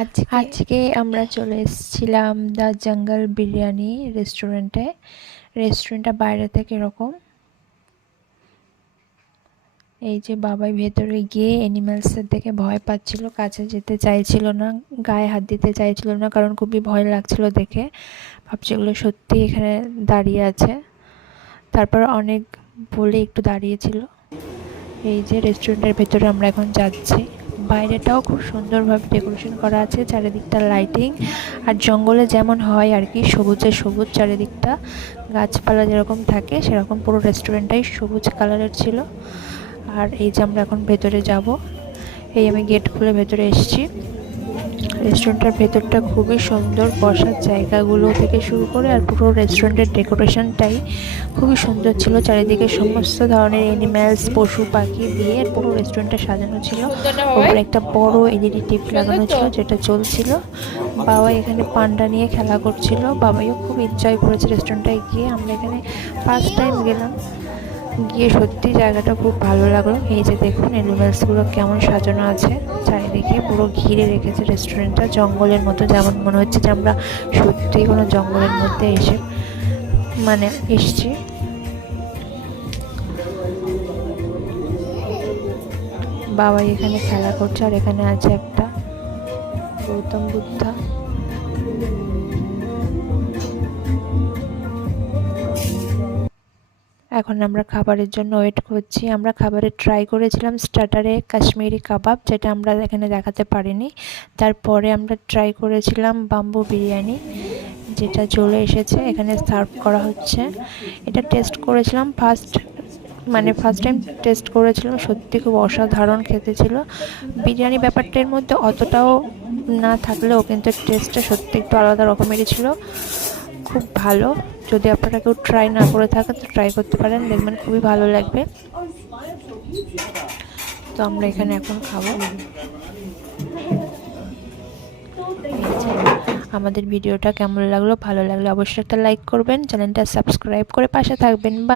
আজকে আমরা চলে এসেছিলাম দ্য জঙ্গল বিরিয়ানি রেস্টুরেন্টে। রেস্টুরেন্টটা বাইরে থেকে এরকম। এই যে বাবাই ভেতরে গিয়ে অ্যানিমালসের দেখে ভয় পাচ্ছিল, কাছে যেতে চাইছিল না, গায়ে হাত দিতে চাইছিল না, কারণ খুবই ভয় লাগছিল দেখে। ভাবছি এগুলো সত্যি এখানে দাঁড়িয়ে আছে। তারপর অনেক বলে একটু দাঁড়িয়েছিল। এই যে রেস্টুরেন্টের ভেতরে আমরা এখন যাচ্ছি। বাইরেটাও খুব সুন্দরভাবে ডেকোরেশন করা আছে, চারিদিকটা লাইটিং আর জঙ্গলে যেমন হয় আর কি, সবুজে সবুজ চারিদিকটা, গাছপালা যেরকম থাকে সেরকম পুরো রেস্টুরেন্টটাই সবুজ কালারের ছিল। আর এই যে আমরা এখন ভেতরে যাব, এই আমি গেট খুলে ভেতরে এসেছি। রেস্টুরেন্টের ভেতরটা খুবই সুন্দর, বসার জায়গাগুলো থেকে শুরু করে আর পুরো রেস্টুরেন্টের ডেকোরেশনটাই খুবই সুন্দর ছিল। চারিদিকে সমস্ত ধরনের অ্যানিম্যালস, পশু পাখি দিয়ে পুরো রেস্টুরেন্টটা সাজানো ছিল। ওপরে একটা বড় এলইডি টিভি লাগানো ছিল যেটা চলছিল। বাবা এখানে পান্ডা নিয়ে খেলা করছিল, বাবাইও খুব এনজয় করেছে রেস্টুরেন্টটায় গিয়ে। আমরা এখানে ফার্স্ট টাইম গেলাম, গিয়ে সত্যি জায়গাটা খুব ভালো লাগলো। এই যে দেখুন অ্যানিমেলসগুলো কেমন সাজানো আছে, চারিদিকে পুরো ঘিরে রেখেছে রেস্টুরেন্টটা, জঙ্গলের মতো, যেমন মনে হচ্ছে যে আমরা সত্যিই কোনো জঙ্গলের মধ্যে এসছি। বাবাই এখানে খেলা করছে, আর এখানে আছে একটা গৌতম বুদ্ধা। এখন আমরা খাবারের জন্য ওয়েট করছি। আমরা খাবারে ট্রাই করেছিলাম স্টার্টারে কাশ্মীরি কাবাব, যেটা আমরা এখানে দেখাতে পারিনি। তারপরে আমরা ট্রাই করেছিলাম বাম্বু বিরিয়ানি, যেটা চলে এসেছে, এখানে সার্ভ করা হচ্ছে। এটা টেস্ট করেছিলাম ফার্স্ট টাইম টেস্ট করেছিলাম, সত্যি খুব অসাধারণ খেতে ছিল। বিরিয়ানি ব্যাপারটার মধ্যে অতটাও না থাকলেও কিন্তু টেস্টটা সত্যি একটু আলাদা রকমেরই ছিল, খুব ভালো। যদি আপনারা কেউ ট্রাই না করে থাকেন তো ট্রাই করতে পারেন, দেখবেন খুবই ভালো লাগবে। তো আমরা এখানে এখন খাবো। আমাদের ভিডিওটা কেমন লাগলো, ভালো লাগলে অবশ্যই একটা লাইক করবেন, চ্যানেলটা সাবস্ক্রাইব করে পাশে থাকবেন। বা